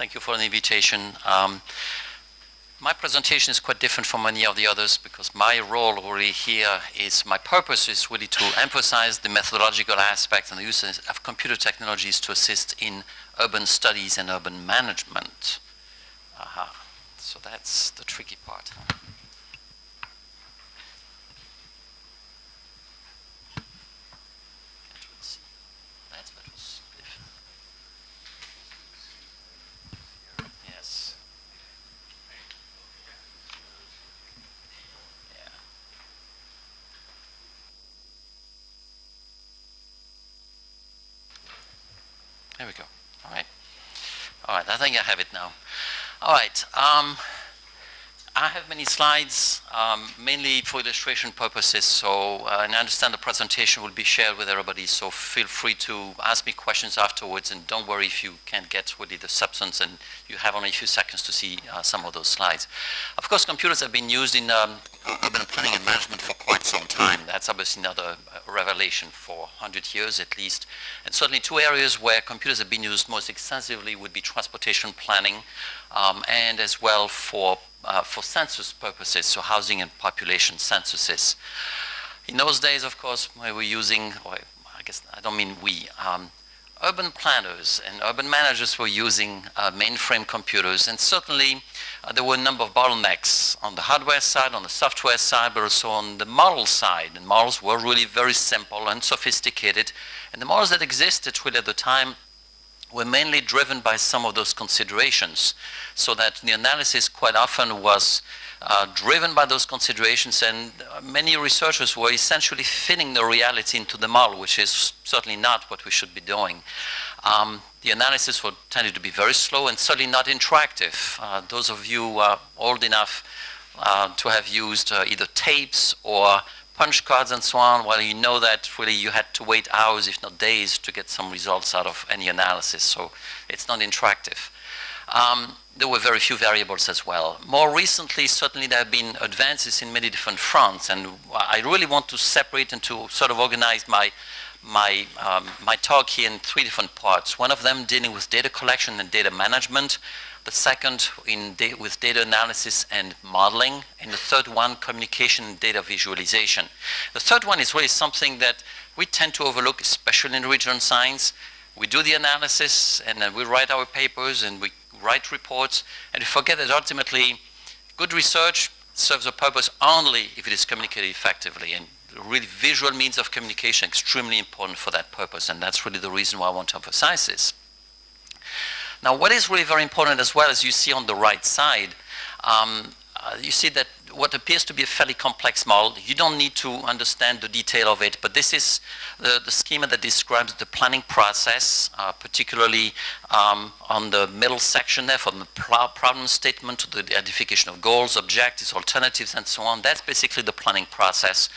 Thank you for the invitation. My presentation is quite different from many of the others because my role really here is, my purpose is really to emphasize the methodological aspects and the use of computer technologies to assist in urban studies and urban management. So that's the tricky part. Yes. Yeah. There we go. All right. All right, I think I have it now. All right. I have many slides, mainly for illustration purposes, so and I understand the presentation will be shared with everybody, so feel free to ask me questions afterwards, and don't worry if you can't get really the substance and you have only a few seconds to see some of those slides. Of course, computers have been used in urban planning and management for quite some time. That's obviously not a revelation, for 100 years at least. And certainly two areas where computers have been used most extensively would be transportation planning and as well for census purposes, so housing and population censuses. In those days, of course, we were using, or I guess I don't mean we, urban planners and urban managers were using mainframe computers, and certainly there were a number of bottlenecks on the hardware side, on the software side, but also on the model side. And models were really very simple and sophisticated, and the models that existed really at the time were mainly driven by some of those considerations, so that the analysis quite often was driven by those considerations, and many researchers were essentially fitting the reality into the model, which is certainly not what we should be doing. The analysis tended to be very slow and certainly not interactive. Those of you old enough to have used either tapes or punch cards and so on, well, you know that really you had to wait hours, if not days, to get some results out of any analysis, so it's not interactive. There were very few variables as well. More recently, certainly there have been advances in many different fronts, and I really want to separate and to sort of organize my talk here in three different parts. One of them dealing with data collection and data management, the second with data analysis and modeling, and the third one, communication and data visualization. The third one is really something that we tend to overlook, especially in regional science. We do the analysis, and then we write our papers, and we write reports, and we forget that ultimately good research serves a purpose only if it is communicated effectively, and really visual means of communication are extremely important for that purpose, and that's really the reason why I want to emphasize this. Now, what is really very important as well, as you see on the right side, you see that what appears to be a fairly complex model, you don't need to understand the detail of it, but this is the schema that describes the planning process, particularly on the middle section there, from the problem statement to the identification of goals, objectives, alternatives, and so on. That's basically the planning process.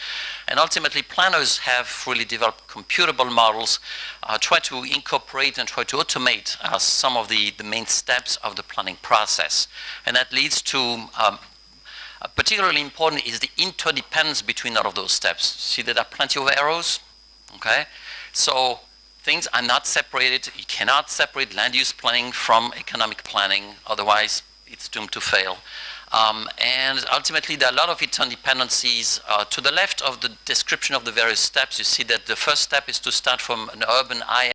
And ultimately, planners have really developed computable models, try to incorporate and try to automate some of the main steps of the planning process. And that leads to particularly important is the interdependence between all of those steps. See that there are plenty of arrows, okay? So things are not separated. You cannot separate land use planning from economic planning, otherwise it's doomed to fail. And ultimately, there are a lot of interdependencies. To the left of the description of the various steps, you see that the first step is to start from an urban eye.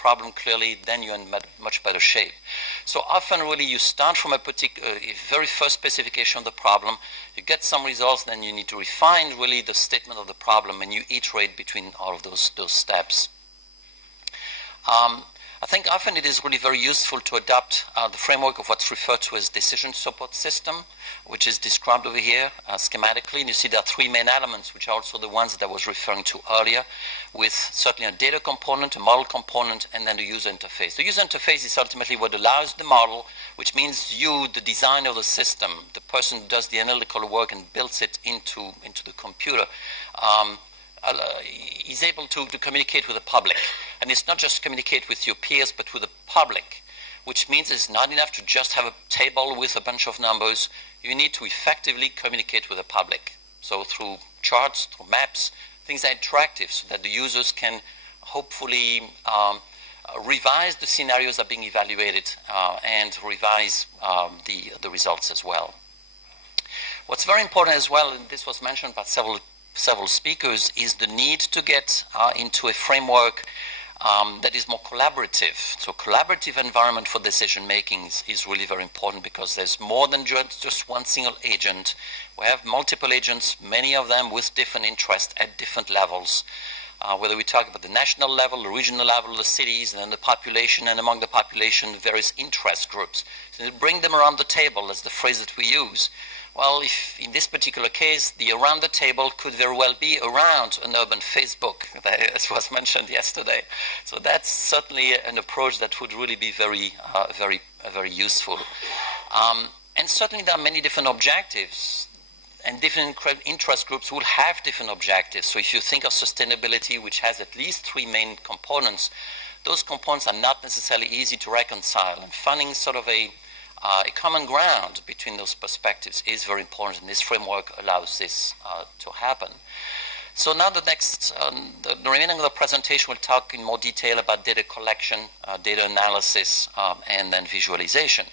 problem clearly, then you're in much better shape. So often really you start from a very first specification of the problem, you get some results, then you need to refine really the statement of the problem, and you iterate between all of those steps. I think often it is really very useful to adopt the framework of what's referred to as decision support system, which is described over here schematically. And you see there are three main elements, which are also the ones that I was referring to earlier, with certainly a data component, a model component, and then the user interface. The user interface is ultimately what allows the model, which means you, the designer of the system, the person who does the analytical work and builds it into the computer, is able to communicate with the public. And it's not just communicate with your peers, but with the public, which means it's not enough to just have a table with a bunch of numbers. You need to effectively communicate with the public. So through charts, through maps, things are interactive so that the users can hopefully revise the scenarios that are being evaluated and revise the results as well. What's very important as well, and this was mentioned by several speakers, is the need to get into a framework that is more collaborative. So collaborative environment for decision making is really very important, because there's more than just one single agent. We have multiple agents, many of them with different interests at different levels. Whether we talk about the national level, the regional level, the cities, and then the population, and among the population, various interest groups. So to bring them around the table, that's the phrase that we use. Well, if in this particular case, the around the table could very well be around an urban Facebook, as was mentioned yesterday. So that's certainly an approach that would really be very useful. And certainly there are many different objectives, and different interest groups will have different objectives. So if you think of sustainability, which has at least three main components, those components are not necessarily easy to reconcile, and finding sort of a common ground between those perspectives is very important, and this framework allows this to happen. So now the remaining of the presentation will talk in more detail about data collection, data analysis, and then visualization.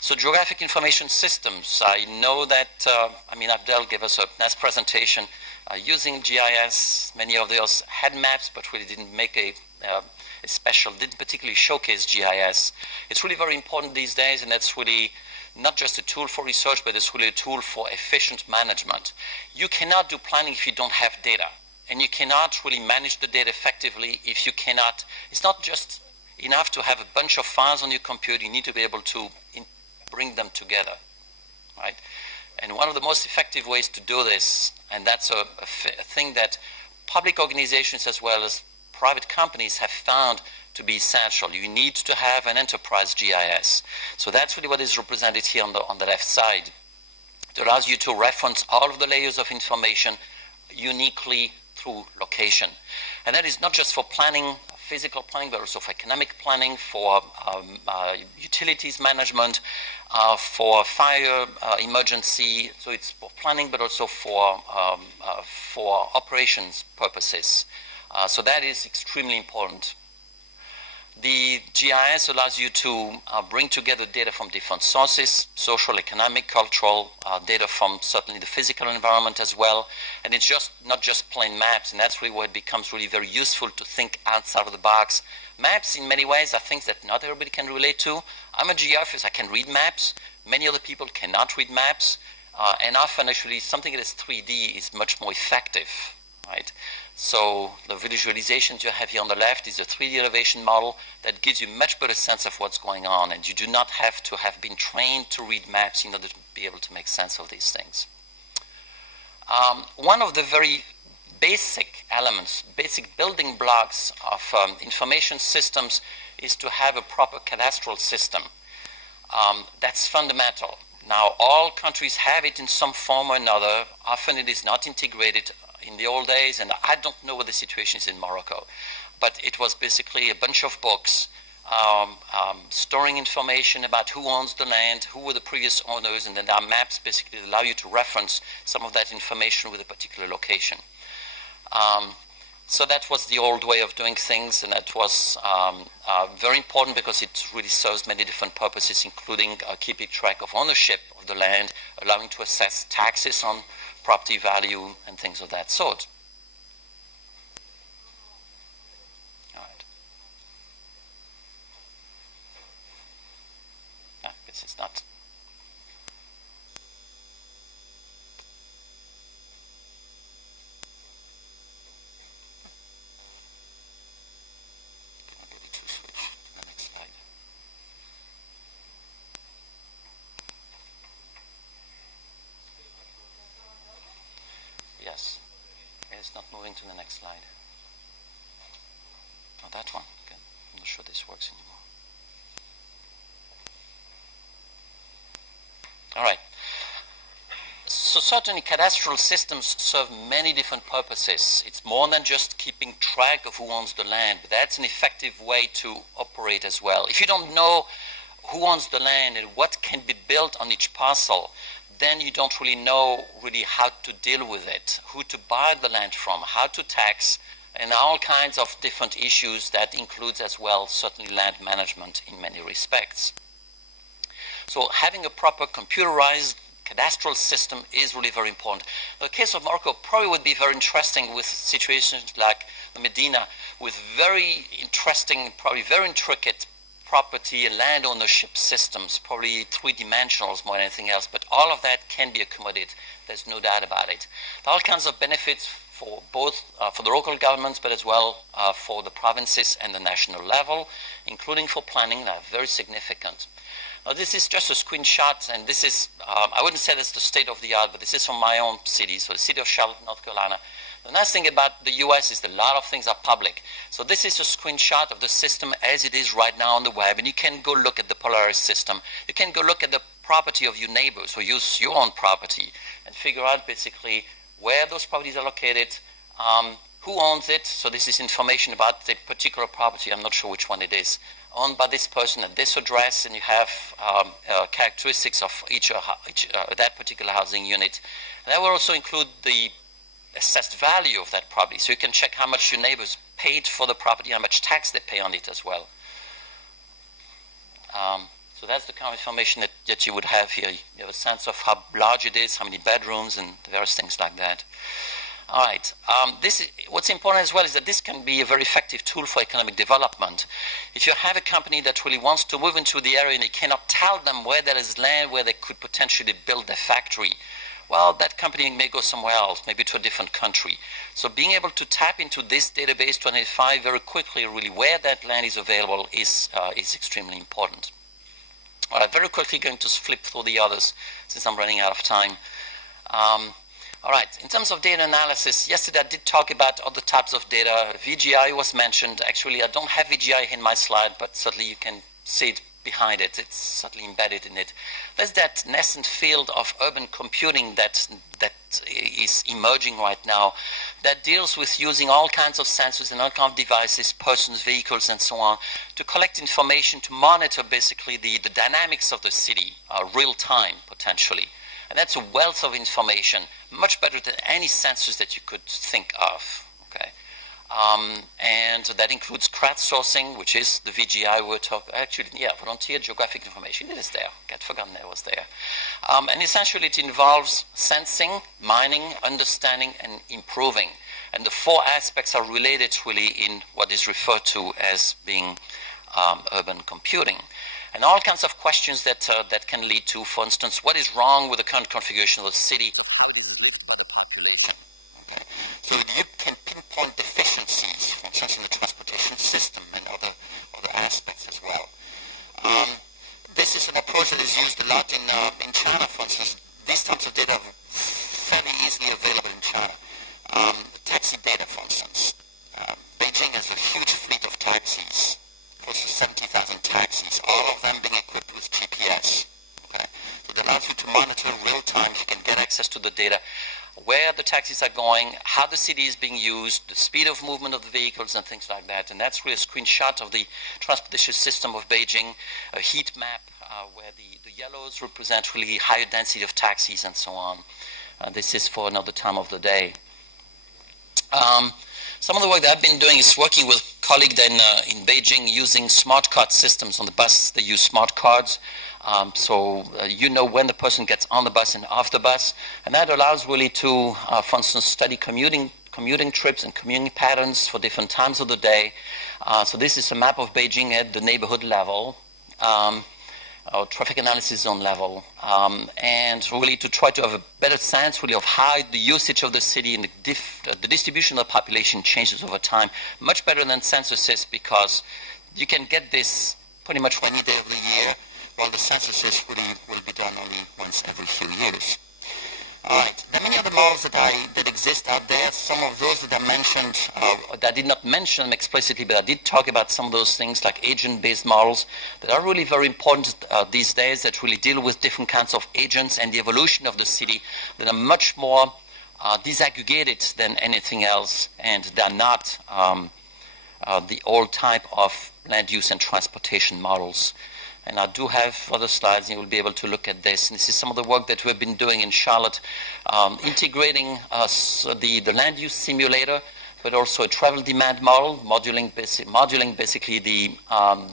So geographic information systems, I know that, Abdel gave us a nice presentation using GIS. Many of those had maps, but really didn't make didn't particularly showcase GIS. It's really very important these days, and that's really not just a tool for research, but it's really a tool for efficient management. You cannot do planning if you don't have data, and you cannot really manage the data effectively if you cannot. It's not just enough to have a bunch of files on your computer. You need to be able to bring them together, right? And one of the most effective ways to do this, and that's a thing that public organizations as well as private companies have found to be essential. You need to have an enterprise GIS. So that's really what is represented here on the left side. It allows you to reference all of the layers of information uniquely through location. And that is not just for planning, physical planning, but also for economic planning, for utilities management, for fire emergency. So it's for planning, but also for operations purposes. So that is extremely important. The GIS allows you to bring together data from different sources, social, economic, cultural, data from certainly the physical environment as well. And it's just not just plain maps, and that's really where it becomes really very useful to think outside of the box. Maps, in many ways, are things that not everybody can relate to. I'm a geophysicist, I can read maps. Many other people cannot read maps. And often, actually, something that is 3D is much more effective, right? So the visualizations you have here on the left is a 3D elevation model that gives you a much better sense of what's going on, and you do not have to have been trained to read maps in order to be able to make sense of these things. One of the very basic elements, basic building blocks of information systems is to have a proper cadastral system. That's fundamental. Now, all countries have it in some form or another. Often it is not integrated. In the old days, and I don't know what the situation is in Morocco, but it was basically a bunch of books storing information about who owns the land, who were the previous owners, and then there are maps basically that allow you to reference some of that information with a particular location. So that was the old way of doing things, and that was very important because it really serves many different purposes, including keeping track of ownership of the land, allowing to assess taxes on property value and things of that sort. All right. This is not. Yes, it's not moving to the next slide. Oh, that one. Okay. I'm not sure this works anymore. All right. So certainly cadastral systems serve many different purposes. It's more than just keeping track of who owns the land, but that's an effective way to operate as well. If you don't know who owns the land and what can be built on each parcel, then you don't really know how to deal with it, who to buy the land from, how to tax, and all kinds of different issues that includes as well certainly land management in many respects. So having a proper computerized cadastral system is really very important. The case of Morocco probably would be very interesting with situations like the Medina, with very interesting, probably very intricate property and land ownership systems, probably three-dimensional more than anything else, but all of that can be accommodated. There's no doubt about it. There are all kinds of benefits for both for the local governments, but as well for the provinces and the national level, including for planning, that are very significant. Now, this is just a screenshot, and this is, I wouldn't say that's the state of the art, but this is from my own city, so the city of Charlotte, North Carolina. The nice thing about the U.S. is that a lot of things are public. So this is a screenshot of the system as it is right now on the web, and you can go look at the Polaris system. You can go look at the property of your neighbors who use your own property and figure out basically where those properties are located, who owns it. So this is information about the particular property. I'm not sure which one it is. Owned by this person at this address, and you have characteristics of each that particular housing unit. And that will also include the assessed value of that property, so you can check how much your neighbors paid for the property, how much tax they pay on it as well. So that's the kind of information that you would have here. You have a sense of how large it is, how many bedrooms, and various things like that. All right. What's important as well is that this can be a very effective tool for economic development. If you have a company that really wants to move into the area and you cannot tell them where there is land where they could potentially build their factory, well, that company may go somewhere else, maybe to a different country. So being able to tap into this database to identify very quickly really where that land is available is extremely important. All right, very quickly going to flip through the others since I'm running out of time. All right, in terms of data analysis, yesterday I did talk about other types of data. VGI was mentioned. Actually, I don't have VGI in my slide, but certainly you can see it behind it. It's certainly embedded in it. There's that nascent field of urban computing that is emerging right now that deals with using all kinds of sensors and all kinds of devices, persons, vehicles, and so on, to collect information, to monitor basically the dynamics of the city, real time, potentially. And that's a wealth of information, much better than any sensors that you could think of. Okay, and that includes crowdsourcing, which is the VGI we're talking. Actually, yeah, volunteer geographic information. It is there. I'd forgotten that it was there. And essentially, it involves sensing, mining, understanding, and improving. And the four aspects are related really in what is referred to as being urban computing. And all kinds of questions that can lead to, for instance, what is wrong with the current configuration of the city? Okay. So you can pinpoint deficiencies, for instance, in the transportation system and other aspects as well. This is an approach that is used a lot in China, for instance. These types of data are fairly easily available in China. Taxi data, for instance. Beijing has a huge fleet of taxis. Close to 70,000 taxis, all of them being equipped with GPS. Okay? So it allows you to monitor real time. You can get access to the data, where the taxis are going, how the city is being used, the speed of movement of the vehicles, and things like that. And that's really a screenshot of the transportation system of Beijing, a heat map where the yellows represent really higher density of taxis and so on. This is for another time of the day. Some of the work that I've been doing is working with colleagues in Beijing using smart card systems on the bus. They use smart cards, so you know when the person gets on the bus and off the bus, and that allows really to, for instance, study commuting trips and commuting patterns for different times of the day. So this is a map of Beijing at the neighborhood level. or traffic analysis zone level, and really to try to have a better sense really of how the usage of the city and the distribution of the population changes over time, much better than censuses, because you can get this pretty much any day of the year, while the censuses really will be done only once every 3 years. All right. There are many other models that exist out there. Some of those that I mentioned, that I did not mention them explicitly, but I did talk about some of those things like agent-based models that are really very important these days, that really deal with different kinds of agents and the evolution of the city, that are much more disaggregated than anything else, and they're not the old type of land use and transportation models. And I do have other slides, and you will be able to look at this. And this is some of the work that we've been doing in Charlotte, integrating the land use simulator, but also a travel demand model, modeling basically the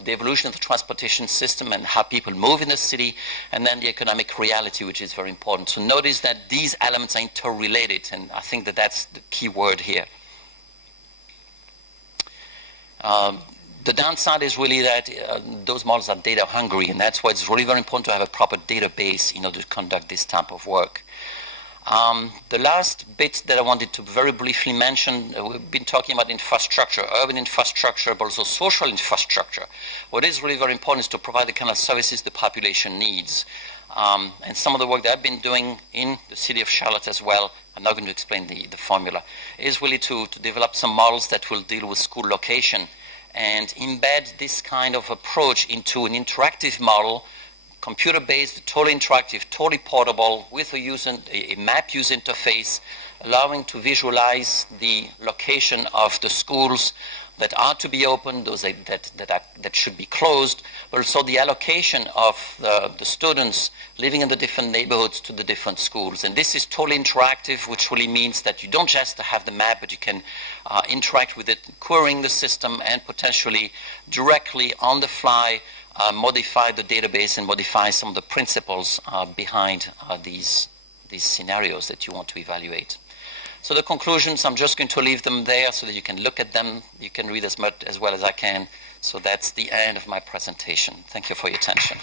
evolution of the transportation system and how people move in the city, and then the economic reality, which is very important. So notice that these elements are interrelated, and I think that that's the key word here. The downside is really that those models are data hungry, and that's why it's really very important to have a proper database in order to conduct this type of work. The last bit that I wanted to very briefly mention, we've been talking about infrastructure, urban infrastructure, but also social infrastructure. What is really very important is to provide the kind of services the population needs. And some of the work that I've been doing in the city of Charlotte as well, I'm not going to explain the formula, is really to develop some models that will deal with school location and embed this kind of approach into an interactive model, computer-based, totally interactive, totally portable, with a map user interface, allowing to visualize the location of the schools that are to be opened, those that should be closed, but also the allocation of the students living in the different neighborhoods to the different schools. And this is totally interactive, which really means that you don't just have the map, but you can interact with it, querying the system, and potentially directly on the fly modify the database and modify some of the principles behind these scenarios that you want to evaluate. So the conclusions, I'm just going to leave them there so that you can look at them. You can read as much as well as I can. So that's the end of my presentation. Thank you for your attention.